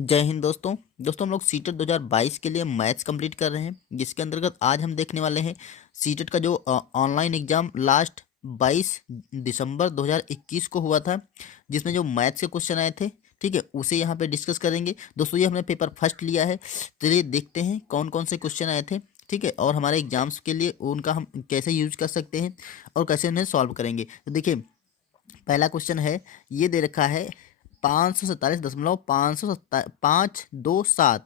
जय हिंद दोस्तों। हम लोग सीटेट 2022 के लिए मैथ्स कंप्लीट कर रहे हैं, जिसके अंतर्गत आज हम देखने वाले हैं सीटेट का जो ऑनलाइन एग्जाम लास्ट 22 दिसंबर 2021 को हुआ था, जिसमें जो मैथ्स के क्वेश्चन आए थे। ठीक है, उसे यहाँ पे डिस्कस करेंगे। दोस्तों ये हमने पेपर फर्स्ट लिया है, चलिए देखते हैं कौन कौन से क्वेश्चन आए थे। ठीक है, और हमारे एग्जाम्स के लिए उनका हम कैसे यूज कर सकते हैं और कैसे उन्हें सॉल्व करेंगे। तो देखिए, पहला क्वेश्चन है, ये दे रखा है 547.527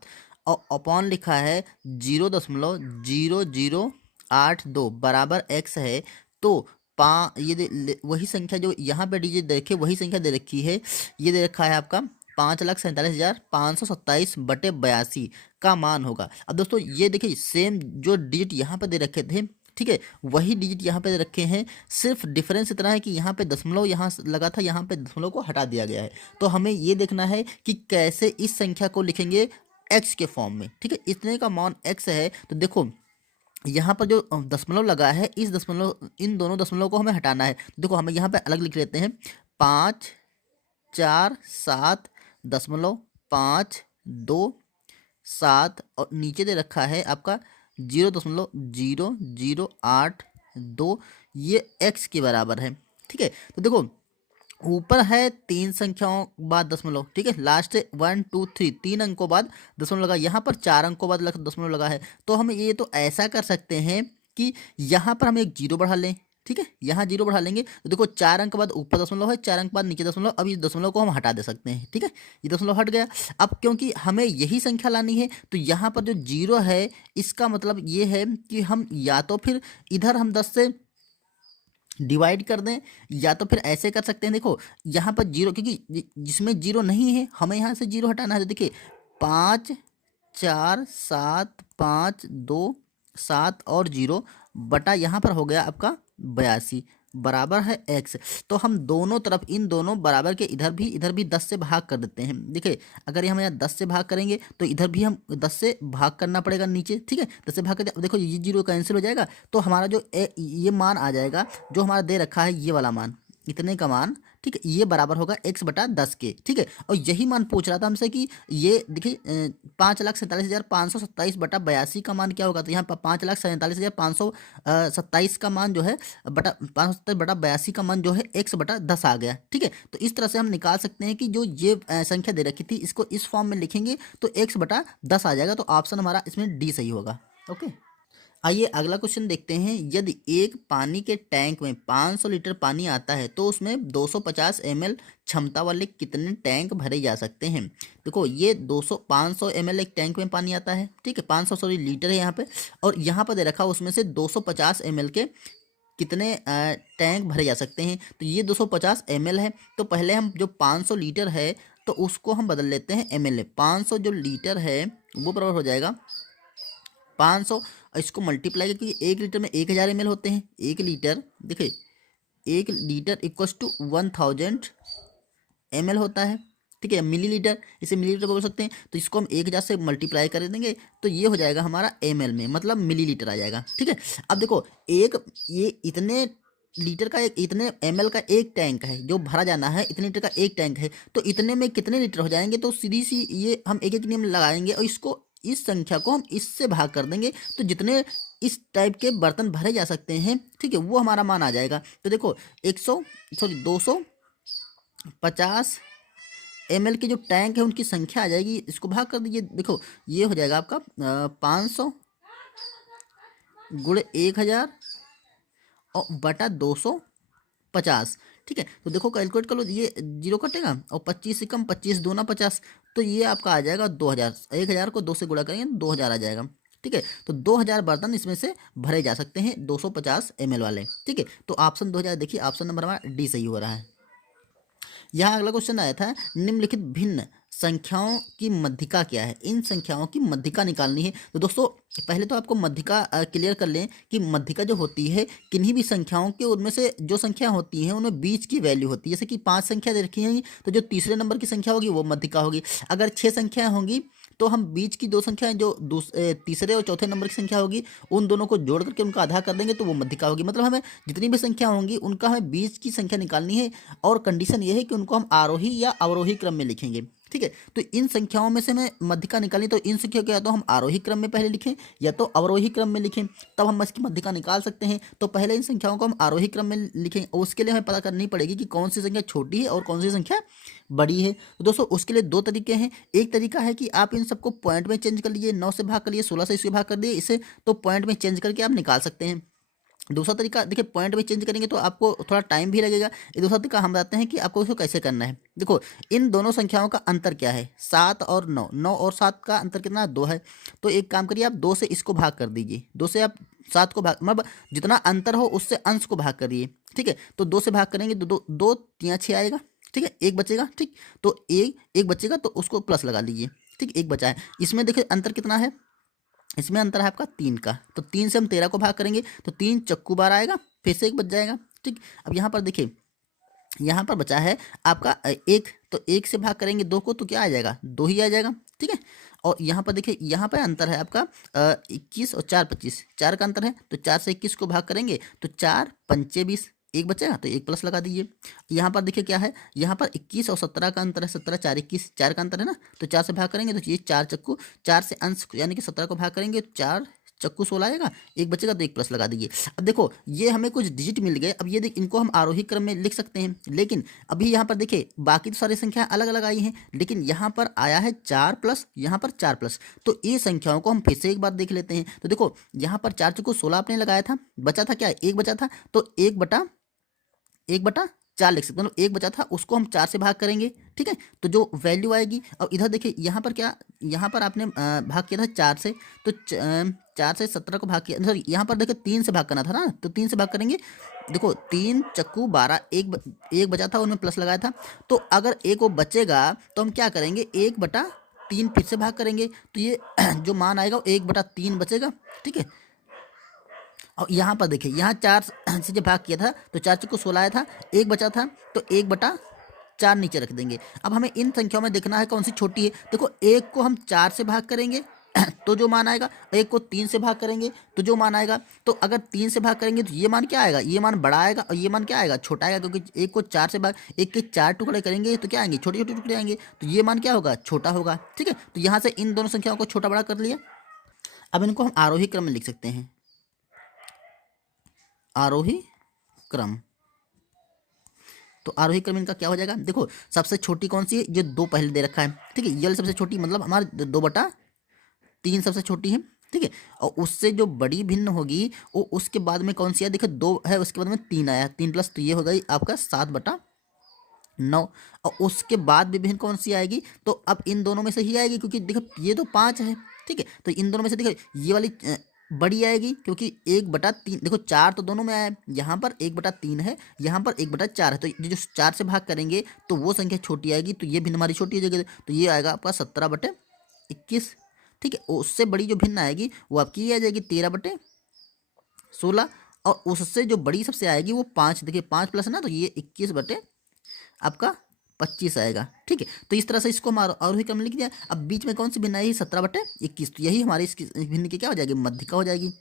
और अपॉन लिखा है 0.0082 बराबर एक्स है। तो वही संख्या जो यहाँ पे डिजिट दे रखी है, वही संख्या दे रखी है। ये दे रखा है आपका 5,47,527/82 का मान होगा। अब दोस्तों ये देखिए, सेम जो डिजिट यहाँ पे दे रखे थे, ठीक है, वही डिजिट यहाँ पे रखे हैं। सिर्फ डिफरेंस इतना है कि यहाँ पे दशमलव यहाँ लगा था, यहाँ पे दशमलव को हटा दिया गया है। तो हमें ये देखना है कि कैसे इस संख्या को लिखेंगे एक्स के फॉर्म में। ठीक है, इतने का मान एक्स है। तो देखो, यहाँ पर जो दशमलव लगा है, इस दशमलव इन दोनों दशमलव को हमें हटाना है। तो देखो, हमें यहाँ पे अलग लिख लेते हैं, 547.527 और नीचे दे रखा है आपका 0.0082, ये एक्स के बराबर है। ठीक है, तो देखो, ऊपर है 3 संख्याओं बाद दशमलव। ठीक है, लास्ट 1 2 3 3 अंकों बाद दशमलव लगा, यहाँ पर 4 अंकों बाद दशमलव लगा है। तो हम ये तो ऐसा कर सकते हैं कि यहाँ पर हम एक जीरो बढ़ा लें। ठीक है, यहाँ जीरो बढ़ा लेंगे तो देखो, 4 अंक बाद ऊपर दशमलव है, 4 अंक बाद नीचे दशमलव। अब इस दशमलव को हम हटा दे सकते हैं। ठीक है, ये दशमलव हट गया। अब क्योंकि हमें यही संख्या लानी है, तो यहाँ पर जो जीरो है, इसका मतलब ये है कि हम या तो फिर इधर हम 10 से डिवाइड कर दें, या तो फिर ऐसे कर सकते हैं। देखो, यहाँ पर जीरो, क्योंकि जिसमें जीरो नहीं है, हमें यहाँ से जीरो हटाना है। तो देखिए, 5,4,7,5,2,7 और जीरो बटा यहाँ पर हो गया आपका 82 बराबर है एक्स। तो हम दोनों तरफ, इन दोनों बराबर के इधर भी 10 से भाग कर देते हैं। देखिए, अगर हम यहाँ 10 से भाग करेंगे तो इधर भी हम 10 से भाग करना पड़ेगा नीचे। ठीक है, 10 से भाग कर देखो, ये जीरो कैंसिल हो जाएगा। तो हमारा जो ये मान आ जाएगा, जो हमारा दे रखा है ये वाला मान, इतने का मान। ठीक है, ये बराबर होगा x/10 के। ठीक है, और यही मान पूछ रहा था हमसे कि ये देखिए, 5,47,527/82 का मान क्या होगा। तो यहाँ पर 5,47,527 का मान जो है, बटा 527/82 का मान जो है x/10 आ गया। ठीक है, तो इस तरह से हम निकाल सकते हैं कि जो ये संख्या दे रखी थी, इसको इस फॉर्म में लिखेंगे तो x/10 आ जाएगा। तो ऑप्शन हमारा इसमें डी सही होगा। ओके, आइए अगला क्वेश्चन देखते हैं। यदि एक पानी के टैंक में 500 लीटर पानी आता है, तो उसमें 250 ml क्षमता वाले कितने टैंक भरे जा सकते हैं। देखो, ये 500 ml एक टैंक में पानी आता है। ठीक है, 500 सॉरी लीटर है यहाँ पे, और यहाँ पर दे रखा उसमें से 250 ml के कितने टैंक भरे जा सकते हैं। तो ये 250 ml है, तो पहले हम जो 500 लीटर है, तो उसको हम बदल लेते हैं ml में। 500 जो लीटर है वो बराबर हो जाएगा 500, इसको मल्टीप्लाई करके, 1 लीटर में 1000 ml होते हैं। 1 लीटर, देखिए, 1 लीटर इक्वस टू 1000 ml होता है। ठीक है, मिलीलीटर, इसे मिलीलीटर बोल सकते हैं। तो इसको हम 1000 से मल्टीप्लाई कर देंगे, तो ये हो जाएगा हमारा ml में, मतलब मिलीलीटर आ जाएगा। ठीक है, अब देखो, ये इतने लीटर का एक, इतने ml का एक टैंक है जो भरा जाना है, इतने लीटर का एक टैंक है, तो इतने में कितने लीटर हो जाएंगे। तो सीधी सी ये हम एक एक नियम लगाएंगे और इसको, इस संख्या को हम इससे भाग कर देंगे, तो जितने इस टाइप के बर्तन भरे जा सकते हैं, ठीक है, वो हमारा मान आ जाएगा। तो देखो, 250 ml के जो टैंक है उनकी संख्या आ जाएगी, इसको भाग कर दीजिए। देखो, ये हो जाएगा आपका 500 गुणे 1000 और बटा 250। ठीक है, तो देखो कैलकुलेट कर लो, ये जीरो कटेगा और 25 से कम, 25 दूना 50, तो ये आपका आ जाएगा 2000। 1000 को 2 से गुणा करेंगे तो 2000 आ जाएगा। ठीक है, तो 2000 बर्तन इसमें से भरे जा सकते हैं 250 ml वाले। ठीक है, तो ऑप्शन 2000, देखिए ऑप्शन नंबर हमारा डी सही हो रहा है। यहाँ अगला क्वेश्चन आया था, निम्नलिखित भिन्न संख्याओं की मध्यिका क्या है। इन संख्याओं की मध्यिका निकालनी है। तो दोस्तों, पहले तो आपको मध्यिका क्लियर कर लें कि मध्यिका जो होती है, किन्हीं भी संख्याओं के, उनमें से जो संख्या होती है उनमें बीच की वैल्यू होती है। जैसे कि 5 संख्या दे रखी है, तो जो तीसरे नंबर की संख्या होगी वो मध्यिका होगी। अगर 6 संख्याएं होंगी, तो हम बीच की 2 संख्याएं, जो तीसरे और चौथे नंबर की संख्या होगी, उन दोनों को जोड़ करके उनका आधा कर देंगे तो वो मध्यिका होगी। मतलब हमें जितनी भी संख्या होंगी उनका हमें बीच की संख्या निकालनी है, और कंडीशन ये है कि उनको हम आरोही या अवरोही क्रम में लिखेंगे। ठीक है। तो इन संख्याओं में से मैं मध्यिका निकाली, तो इन संख्याओं को या तो हम आरोही क्रम में पहले लिखें या तो अवरोही क्रम में लिखें, तब हम इसकी मध्यिका निकाल सकते हैं। तो पहले इन संख्याओं को हम आरोही क्रम में लिखें और उसके लिए हमें पता करनी पड़ेगी कि कौन सी संख्या छोटी है और कौन सी संख्या बड़ी है। तो दोस्तों उसके लिए दो तरीके हैं। एक तरीका है कि आप इन सबको पॉइंट में चेंज कर लीजिए, 9 से भाग कर लिए, 16 से इससे भाग कर दिए इसे, तो पॉइंट में चेंज करके आप निकाल सकते हैं। दूसरा तरीका देखिए, पॉइंट में चेंज करेंगे तो आपको थोड़ा टाइम भी लगेगा। ये दूसरा तरीका हम बताते हैं कि आपको इसको कैसे करना है। देखो इन दोनों संख्याओं का अंतर क्या है, 7 और 9, 9 और 7 का अंतर कितना, 2 है। तो एक काम करिए, आप 2 से इसको भाग कर दीजिए, 2 से आप 7 को भाग, मतलब जितना अंतर हो उससे अंश को भाग करिए, ठीक है। तो 2 से भाग करेंगे तो 2 2 3 6 आएगा, ठीक है, एक बचेगा, ठीक। तो एक बचेगा तो उसको प्लस लगा लीजिए, ठीक, एक बचा है। इसमें देखिए अंतर कितना है, इसमें अंतर है आपका 3 का। तो 3 से हम 13 को भाग करेंगे तो 3 चक्कू 12 आएगा, फिर से एक बच जाएगा, ठीक। अब यहाँ पर देखिए, यहाँ पर बचा है आपका एक, तो एक से भाग करेंगे 2 को तो क्या आ जाएगा, 2 ही आ जाएगा, ठीक है। और यहाँ पर देखिए, यहाँ पर अंतर है आपका 21 और 4 25, 4 का अंतर है। तो 4 से 21 को भाग करेंगे तो 4 पंचे 20, एक बचेगा तो एक प्लस लगा दीजिए। यहाँ पर देखिए क्या है, यहाँ पर 21 और 17 का अंतर है, 17 4 21, 4 का अंतर है ना। तो 4 से भाग करेंगे तो ये 4 चक्कू, 4 से अंश यानी कि 17 को भाग करेंगे तो 4 चक्कू 16 आएगा, एक बचेगा तो एक प्लस लगा दीजिए। अब देखो ये हमें कुछ डिजिट मिल गए। अब ये देख, इनको हम आरोही क्रम में लिख सकते हैं, लेकिन अभी यहाँ पर देखिए बाकी तो सारी संख्याएं अलग अलग आई हैं, लेकिन यहाँ पर आया है 4 प्लस, यहाँ पर 4 प्लस। तो ये संख्याओं को हम फिर से एक बार देख लेते हैं। तो देखो यहाँ पर 4 चक्कू 16 आपने लगाया था, बचा था क्या, एक बचा था, तो एक बटा 4 लिख सकते हैं, मतलब एक बचा था उसको हम 4 से भाग करेंगे, ठीक है। तो जो वैल्यू आएगी, अब इधर देखिए यहाँ पर क्या, यहाँ पर आपने भाग किया था 4 से, तो 4 से 17 को भाग किया, सॉरी यहाँ पर देखिए 3 से भाग करना था ना, तो 3 से भाग करेंगे। देखो 3 चक्कू 12, एक बचा था उनमें प्लस लगाया था। तो अगर एक वो बचेगा तो हम क्या करेंगे, 1/3 फिर से भाग करेंगे, तो ये जो मान आएगा वो 1/3 बचेगा, ठीक है। और यहाँ पर देखिए, यहाँ 4 से जब भाग किया था तो 4 चक्कू 16 आया था, एक बचा था, तो 1/4 नीचे रख देंगे। अब हमें इन संख्याओं में देखना है कौन सी छोटी है। देखो एक को हम 4 से भाग करेंगे तो जो मान आएगा, एक को 3 से भाग करेंगे तो जो मान आएगा। तो अगर 3 से भाग करेंगे तो ये मान क्या आएगा, ये मान बड़ा आएगा, और ये मान क्या आएगा, छोटा आएगा, क्योंकि एक को 4 से भाग, एक के 4 टुकड़े करेंगे तो क्या आएंगे, छोटे छोटे टुकड़े आएंगे, तो ये मान क्या होगा, छोटा होगा, ठीक है। तो यहाँ से इन दोनों संख्याओं को छोटा बड़ा कर लिया। अब इनको हम आरोही क्रम में लिख सकते हैं, आरोही क्रम। तो आरोही क्रम इनका क्या हो जाएगा, देखो सबसे छोटी कौन सी है, जो 2 पहले दे रखा है, ठीक है, ये वाली सबसे छोटी, मतलब हमारा 2/3 सबसे छोटी है, ठीक है। और उससे जो बड़ी भिन्न होगी वो उसके बाद में कौन सी है, देखो 2 है, उसके बाद में 3 आया, 3 प्लस, तो ये हो गई आपका 7/9। और उसके बाद भी भिन्न कौन सी आएगी, तो अब इन दोनों में से ही आएगी, क्योंकि देखो ये तो 5 है, ठीक है। तो इन दोनों में से देखो ये वाली बड़ी आएगी, क्योंकि 1/3, देखो 4 तो दोनों में आया है, यहाँ पर 1/3 है, यहाँ पर 1/4 है, तो ये जो 4 से भाग करेंगे तो वो संख्या छोटी आएगी, तो ये भिन्न हमारी छोटी हो जाएगी, तो ये आएगा आपका 17/21, ठीक है। उससे बड़ी जो भिन्न आएगी वो आपकी ये आ जाएगी 13/16, और उससे जो बड़ी सबसे आएगी वो 5, देखिए 5 प्लस है ना, तो ये 21/25 आएगा, ठीक है। तो इस तरह से इसको हम आरोही क्रम में लिख दिया। अब बीच में कौन सी भिन्न आई, 17/21, तो यही हमारी इसकी भिन्न की क्या हो जाएगी, मध्यिका हो जाएगी,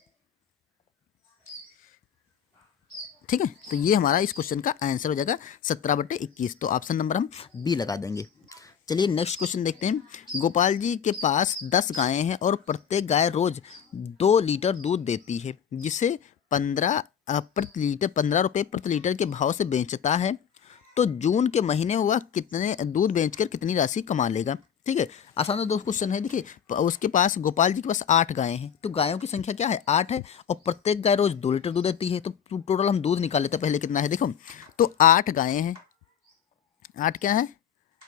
ठीक है। तो ये हमारा इस क्वेश्चन का आंसर हो जाएगा 17/21। तो ऑप्शन नंबर हम बी लगा देंगे। चलिए नेक्स्ट क्वेश्चन देखते हैं। गोपाल जी के पास 10 गायें हैं और प्रत्येक गाय रोज 2 लीटर दूध देती है, जिसे 15 रुपये प्रति लीटर के भाव से बेचता है। तो जून के महीने में वह कितने दूध बेचकर कितनी राशि कमा लेगा, ठीक है। आसान तो दो क्वेश्चन है। देखिए उसके पास, गोपाल जी के पास 8 गायें हैं, तो गायों की संख्या क्या है, 8 है, और प्रत्येक गाय रोज 2 लीटर दूध देती है। तो टोटल हम दूध निकाल लेते हैं पहले कितना है, देखो तो 8 गायें हैं, 8 क्या है,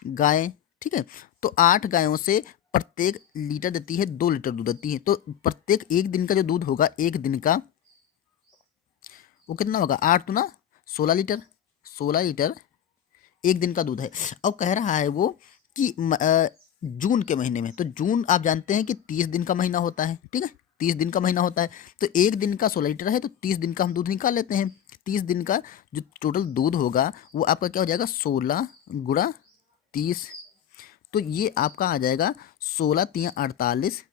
गायें, ठीक है। तो 8 गायों से प्रत्येक लीटर देती है, 2 लीटर दूध देती है। तो प्रत्येक एक दिन का जो दूध होगा, एक दिन का वो कितना होगा, 8 तो ना 16 लीटर, 16 लीटर एक दिन का दूध है। अब कह रहा है वो कि जून के महीने में, तो जून आप जानते हैं कि 30 दिन का महीना होता है, ठीक है, 30 दिन का महीना होता है। तो एक दिन का 16 लीटर है, तो 30 दिन का हम दूध निकाल लेते हैं। 30 दिन का जो टोटल दूध होगा वो आपका क्या हो जाएगा, 16 गुणा 30, तो ये आपका आ जाएगा 16×3=48,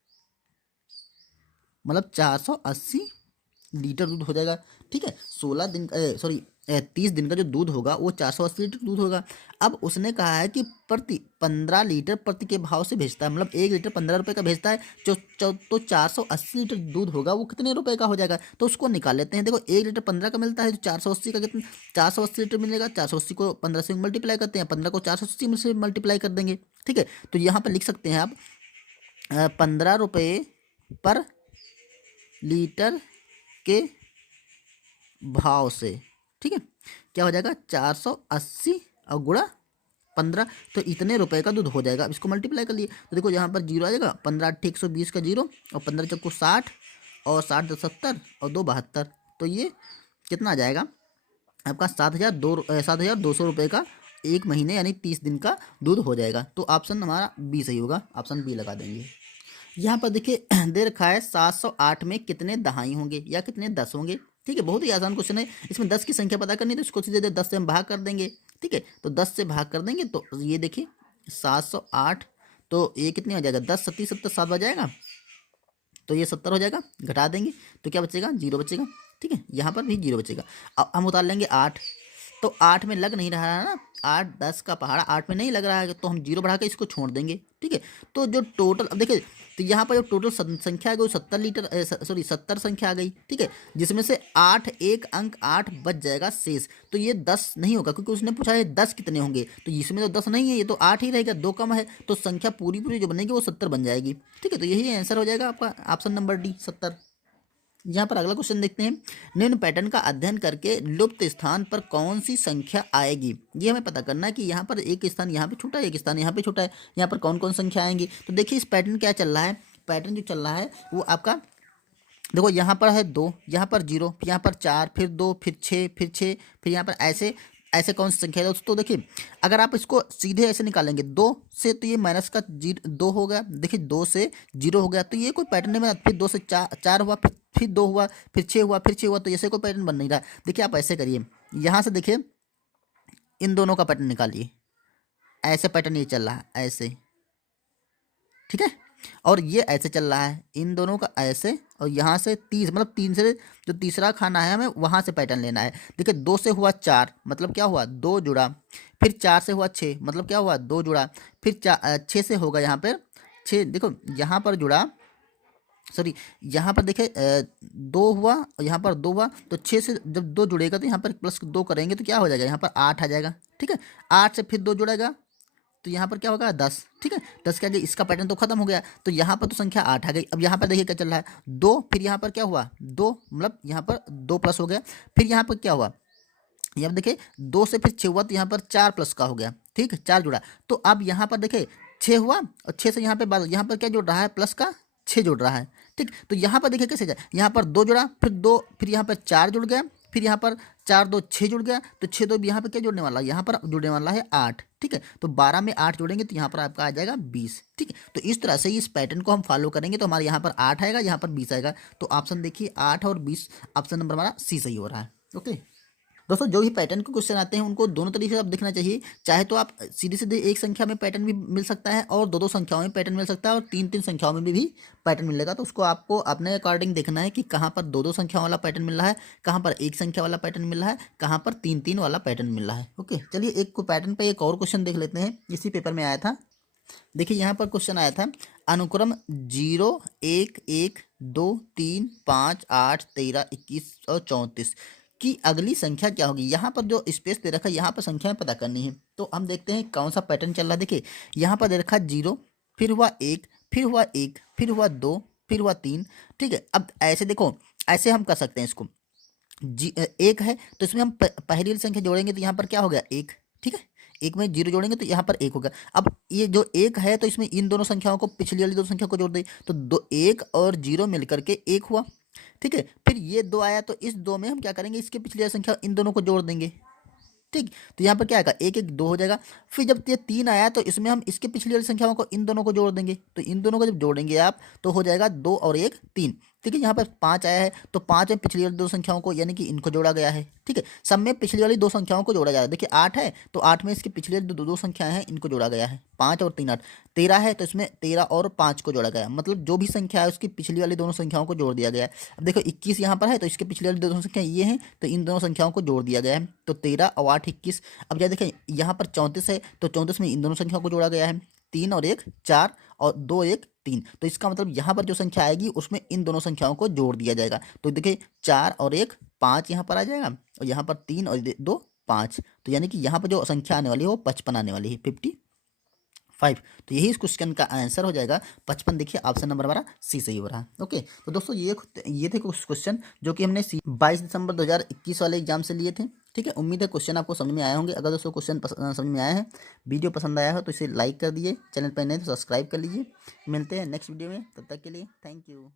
मतलब 480 लीटर दूध हो जाएगा, ठीक है। 16 दिन, सॉरी 30 दिन का जो दूध होगा वो 480 लीटर दूध होगा। अब उसने कहा है कि प्रति 15 लीटर प्रति के भाव से भेजता है, मतलब 1 लीटर 15 रुपये का भेजता है। तो 480 लीटर दूध होगा वो कितने रुपए का हो जाएगा, तो उसको निकाल लेते हैं। देखो 1 लीटर 15 का मिलता है तो 480 का कितना, 480 लीटर मिलेगा। 480 को 15 से मल्टीप्लाई करते हैं, 15 को 480 से मल्टीप्लाई कर देंगे, ठीक है। तो यहाँ पर लिख सकते हैं आप 15 रुपये पर लीटर के भाव से, ठीक है। क्या हो जाएगा 480 और गुणा 15, तो इतने रुपए का दूध हो जाएगा। अब इसको मल्टीप्लाई कर लिए तो देखो यहाँ पर जीरो आ जाएगा, 15 8 120 का जीरो, और 15 चक्को 60, और 60 10 70, और 2 72, तो ये कितना आ जाएगा आपका 7,200 रुपये का 1 महीने यानी 30 दिन का दूध हो जाएगा। तो ऑप्शन हमारा बी सही होगा, ऑप्शन बी लगा देंगे। यहाँ पर देखिए दे रखा है 708 में कितने दहाई होंगे या कितने 10 होंगे, ठीक है। बहुत ही आसान क्वेश्चन है। इसमें 10 की संख्या पता करनी है तो इसको सीधे 10 से हम भाग कर देंगे, ठीक है। तो 10 से भाग कर देंगे तो ये देखिए 708, तो ये कितने हो जाएगा 10 30 70 7 हो जाएगा, तो ये 70 हो जाएगा। घटा देंगे तो क्या बचेगा, जीरो बचेगा, ठीक है। यहाँ पर भी जीरो बचेगा। अब हम उतार लेंगे 8, तो 8 में लग नहीं रहा है ना, 8 10 का पहाड़ा 8 में नहीं लग रहा है, तो हम जीरो बढ़ा के इसको छोड़ देंगे, ठीक है। तो जो टोटल, अब देखिए तो यहाँ पर जो टोटल संख्या आ गई 70 लीटर, सॉरी 70 संख्या आ गई, ठीक है। जिसमें से 8 एक अंक 8 बच जाएगा शेष, तो ये 10 नहीं होगा क्योंकि उसने पूछा है 10 कितने होंगे, तो इसमें तो 10 नहीं है, ये तो 8 ही रहेगा, 2 कम है, तो संख्या पूरी पूरी जो बनेगी वो 70 बन जाएगी, ठीक है। तो यही आंसर हो जाएगा आपका ऑप्शन नंबर डी 70। यहाँ पर अगला क्वेश्चन देखते हैं, निम्न पैटर्न का अध्ययन करके लुप्त स्थान पर कौन सी संख्या आएगी। ये हमें पता करना है कि यहाँ पर एक स्थान यहाँ पे छूटा है, एक स्थान यहाँ पे छूटा है, यहाँ पर कौन कौन संख्या आएंगी। तो देखिए इस पैटर्न क्या चल रहा है, पैटर्न जो चल रहा है वो आपका देखो यहाँ पर है 2, यहाँ पर 0, यहाँ पर 4, फिर 2, फिर 6, फिर 6, फिर यहाँ पर ऐसे ऐसे कौन सी संख्या है दोस्तों। देखिए अगर आप इसको सीधे ऐसे निकालेंगे 2 से, तो ये माइनस का 2 हो गया। देखिए 2 से 0 हो गया, तो ये कोई पैटर्न नहीं बना। फिर 2 से 4 हुआ, फिर 2 हुआ, फिर 6 हुआ, फिर 6 हुआ, तो ऐसे कोई पैटर्न बन नहीं रहा। देखिए आप ऐसे करिए, यहाँ से देखिए इन दोनों का पैटर्न निकालिए, ऐसे पैटर्न ये चल रहा है ऐसे, ठीक है। और ये ऐसे चल रहा है, इन दोनों का ऐसे, और यहाँ से 30 मतलब 3 से जो तीसरा खाना है हमें वहाँ से पैटर्न लेना है। देखिए 2 से हुआ 4 मतलब क्या हुआ 2 जुड़ा, फिर 4 से हुआ 6 मतलब क्या हुआ 2 जुड़ा, फिर 6 से होगा यहाँ पर 6, देखो यहाँ पर जुड़ा, सॉरी यहाँ पर देखिए 2 हुआ और यहाँ पर 2 हुआ, तो 6 से जब 2 जुड़ेगा तो यहाँ पर प्लस 2 करेंगे तो क्या हो जाएगा, यहाँ पर 8 आ जाएगा, ठीक है। 8 से फिर 2 जुड़ेगा तो यहाँ पर क्या होगा 10, ठीक है। 10 क्या, इसका पैटर्न तो खत्म हो गया, तो यहाँ पर तो संख्या 8 आ गई। अब यहाँ पर देखिए क्या चल रहा है 2, फिर यहाँ पर क्या हुआ 2, मतलब यहाँ पर 2 प्लस हो गया, फिर यहाँ पर क्या हुआ, यहाँ देखिए 2 से फिर 6 हुआ, तो यहाँ पर 4 प्लस का हो गया, ठीक है, 4 जुड़ा। तो अब यहाँ पर देखिए 6 हुआ, और 6 से यहाँ पे बाद यहाँ पर क्या जुड़ रहा है प्लस का 6 जुड़ रहा है, ठीक। तो यहाँ पर देखिए कैसे जाए, यहाँ पर 2 जुड़ा, फिर 2, फिर यहाँ पर 4 जुड़ गया, फिर यहाँ पर 4 2 6 जुड़ गया, तो 6 2 यहाँ पर क्या जुड़ने वाला है, यहाँ पर जुड़ने वाला है 8, ठीक है। तो 12 में 8 जोड़ेंगे तो यहाँ पर आपका आ जाएगा 20, ठीक है। तो इस तरह से इस पैटर्न को हम फॉलो करेंगे तो हमारे यहाँ पर 8 आएगा, यहाँ पर 20 आएगा। तो ऑप्शन देखिए 8 और 20, ऑप्शन नंबर हमारा सी सही हो रहा है। ओके दोस्तों, जो भी पैटर्न के क्वेश्चन आते हैं उनको दोनों तरीके से आप देखना चाहिए। चाहे तो आप सीधे सीधे एक संख्या में पैटर्न भी मिल सकता है, और दो दो संख्याओं में पैटर्न मिल सकता है, और तीन तीन संख्याओं में भी पैटर्न मिलेगा। तो उसको आपको अपने अकॉर्डिंग देखना है कि कहाँ पर दो दो संख्याओं वाला पैटर्न मिल रहा है, कहाँ पर एक संख्या वाला पैटर्न मिल रहा है, कहाँ पर तीन तीन वाला पैटर्न मिल रहा है। ओके चलिए एक को पैटर्न पर एक और क्वेश्चन देख लेते हैं, इसी पेपर में आया था। देखिए यहाँ पर क्वेश्चन आया था, अनुक्रम 0 1 1 2 3 5 8 13 21 और 34 की अगली संख्या क्या होगी। यहाँ पर जो स्पेस दे रखा है यहाँ पर संख्या पता करनी है। तो हम देखते हैं कौन सा पैटर्न चल रहा है। देखिए यहाँ पर दे रखा 0, फिर हुआ 1, फिर हुआ 1, फिर हुआ 2, फिर हुआ 3, ठीक है। अब ऐसे देखो, ऐसे हम कर सकते हैं इसको, 1 है तो इसमें हम पहली वाली संख्या जोड़ेंगे तो यहाँ पर क्या हो गया 1, ठीक है। 1 में 0 जोड़ेंगे तो यहाँ पर 1 होगा। अब ये जो 1 है तो इसमें इन दोनों संख्याओं को, पिछली वाली दो संख्या को जोड़ दें तो 1 और 0 मिलकर के 1 हुआ, ठीक है। फिर ये 2 आया तो इस 2 में हम क्या करेंगे, इसके पिछली वाली संख्या इन दोनों को जोड़ देंगे, ठीक। तो यहाँ पर क्या आएगा 1 1 2 हो जाएगा। फिर जब ये 3 आया तो इसमें हम इसके पिछली वाली संख्याओं को इन दोनों को जोड़ देंगे, तो इन दोनों को जब जोड़ेंगे आप तो हो जाएगा 2 और 1 3। ठीक है। यहाँ पर 5 आया है तो 5 में पिछली वाली दो संख्याओं को यानी कि इनको जोड़ा गया है, ठीक है। सब में पिछली वाली दो संख्याओं को जोड़ा जा रहा है। देखिए 8 है तो 8 में इसकी पिछली वाली दो संख्याएं हैं इनको जोड़ा गया है, 5 और 3 8। 13 है तो इसमें 13 और 5 को जोड़ा गया है, मतलब जो भी संख्या है उसकी पिछली वाली दोनों संख्याओं को जोड़ दिया गया है। अब देखो 21 यहाँ पर है तो इसके पिछली वाली दोनों संख्या ये हैं तो इन दोनों संख्याओं को जोड़ दिया गया है, तो 13 और 8 21। अब क्या देखें यहाँ पर 34 है तो 34 में इन दोनों संख्याओं को जोड़ा गया है, 3 और 1 4 और 2 1 3। तो इसका मतलब यहाँ पर जो संख्या आएगी उसमें इन दोनों संख्याओं को जोड़ दिया जाएगा। तो देखिए 4 और 1 5 यहाँ पर आ जाएगा और यहाँ पर 3 और 2 5। तो यानी कि यहाँ पर जो संख्या आने वाली है वो 55 आने वाली है, 55। तो यही इस क्वेश्चन का आंसर हो जाएगा 55। देखिए ऑप्शन नंबर हमारा सी सही हो रहा है। ओके तो दोस्तों ये थे कुछ क्वेश्चन जो कि हमने 22 दिसंबर 2021 वाले एग्जाम से लिए थे, ठीक है। उम्मीद है क्वेश्चन आपको समझ में आए होंगे। अगर दोस्तों क्वेश्चन समझ में आया है, वीडियो पसंद आया हो तो इसे लाइक कर दीजिए, चैनल पर नए तो सब्सक्राइब कर लीजिए। मिलते हैं नेक्स्ट वीडियो में, तब तक के लिए थैंक यू।